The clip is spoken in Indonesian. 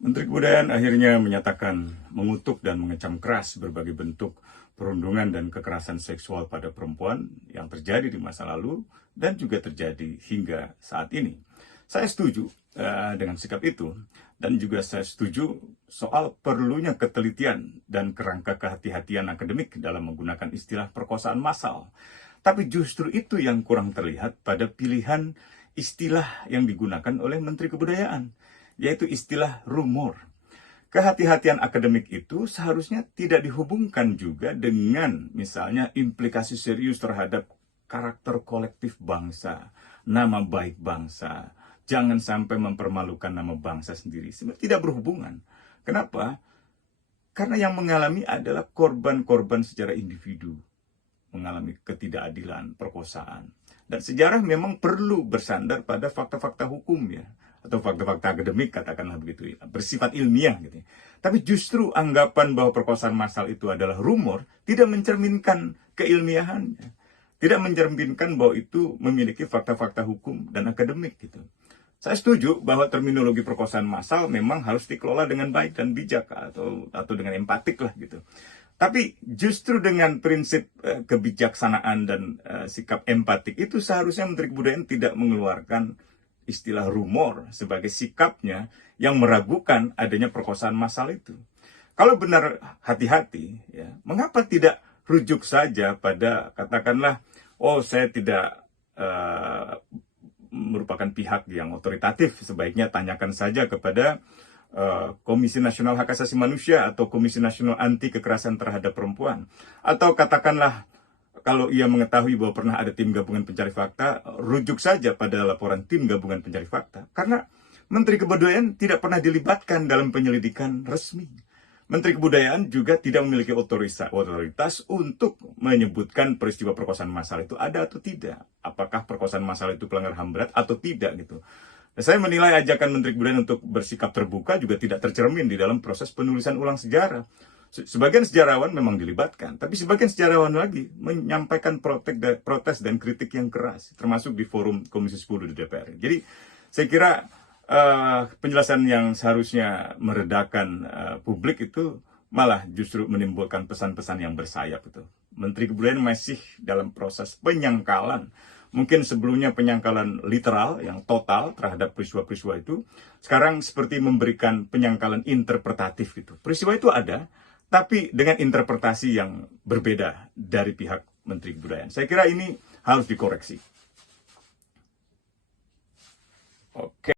Menteri Kebudayaan akhirnya menyatakan mengutuk dan mengecam keras berbagai bentuk perundungan dan kekerasan seksual pada perempuan yang terjadi di masa lalu dan juga terjadi hingga saat ini. Saya setuju dengan sikap itu dan juga saya setuju soal perlunya ketelitian dan kerangka kehati-hatian akademik dalam menggunakan istilah perkosaan massal. Tapi justru itu yang kurang terlihat pada pilihan istilah yang digunakan oleh Menteri Kebudayaan, yaitu istilah rumor. Kehati-hatian akademik itu seharusnya tidak dihubungkan juga dengan misalnya implikasi serius terhadap karakter kolektif bangsa, nama baik bangsa. Jangan sampai mempermalukan nama bangsa sendiri. Sebenarnya tidak berhubungan. Kenapa? Karena yang mengalami adalah korban-korban secara individu, mengalami ketidakadilan, perkosaan. Dan sejarah memang perlu bersandar pada fakta-fakta hukum ya, atau fakta-fakta akademik katakanlah begitu ya, bersifat ilmiah gitu ya. Tapi justru anggapan bahwa perkosaan massal itu adalah rumor tidak mencerminkan keilmiahannya, tidak mencerminkan bahwa itu memiliki fakta-fakta hukum dan akademik gitu. Saya setuju bahwa terminologi perkosaan massal memang harus dikelola dengan baik dan bijak atau dengan empatik lah gitu. Tapi justru dengan prinsip kebijaksanaan dan sikap empatik itu seharusnya Menteri Kebudayaan tidak mengeluarkan istilah rumor sebagai sikapnya yang meragukan adanya perkosaan massal itu. Kalau benar hati-hati, ya, mengapa tidak rujuk saja pada katakanlah, oh saya tidak merupakan pihak yang otoritatif, sebaiknya tanyakan saja kepada Komisi Nasional Hak Asasi Manusia atau Komisi Nasional Anti Kekerasan Terhadap Perempuan. Atau katakanlah kalau ia mengetahui bahwa pernah ada tim gabungan pencari fakta, rujuk saja pada laporan tim gabungan pencari fakta. Karena Menteri Kebudayaan tidak pernah dilibatkan dalam penyelidikan resmi. Menteri Kebudayaan juga tidak memiliki otoritas untuk menyebutkan peristiwa perkosaan massal itu ada atau tidak. Apakah perkosaan massal itu pelanggaran HAM berat atau tidak gitu. Saya menilai ajakan Menteri Kebudayaan untuk bersikap terbuka juga tidak tercermin di dalam proses penulisan ulang sejarah. Sebagian sejarawan memang dilibatkan, tapi sebagian sejarawan lagi menyampaikan protes dan kritik yang keras, termasuk di forum Komisi 10 di DPR. Jadi saya kira penjelasan yang seharusnya meredakan publik itu malah justru menimbulkan pesan-pesan yang bersayap itu. Menteri Kebudayaan masih dalam proses penyangkalan. Mungkin sebelumnya penyangkalan literal yang total terhadap peristiwa-peristiwa itu, sekarang seperti memberikan penyangkalan interpretatif itu. Peristiwa itu ada, tapi dengan interpretasi yang berbeda dari pihak Menteri Kebudayaan. Saya kira ini harus dikoreksi. Oke.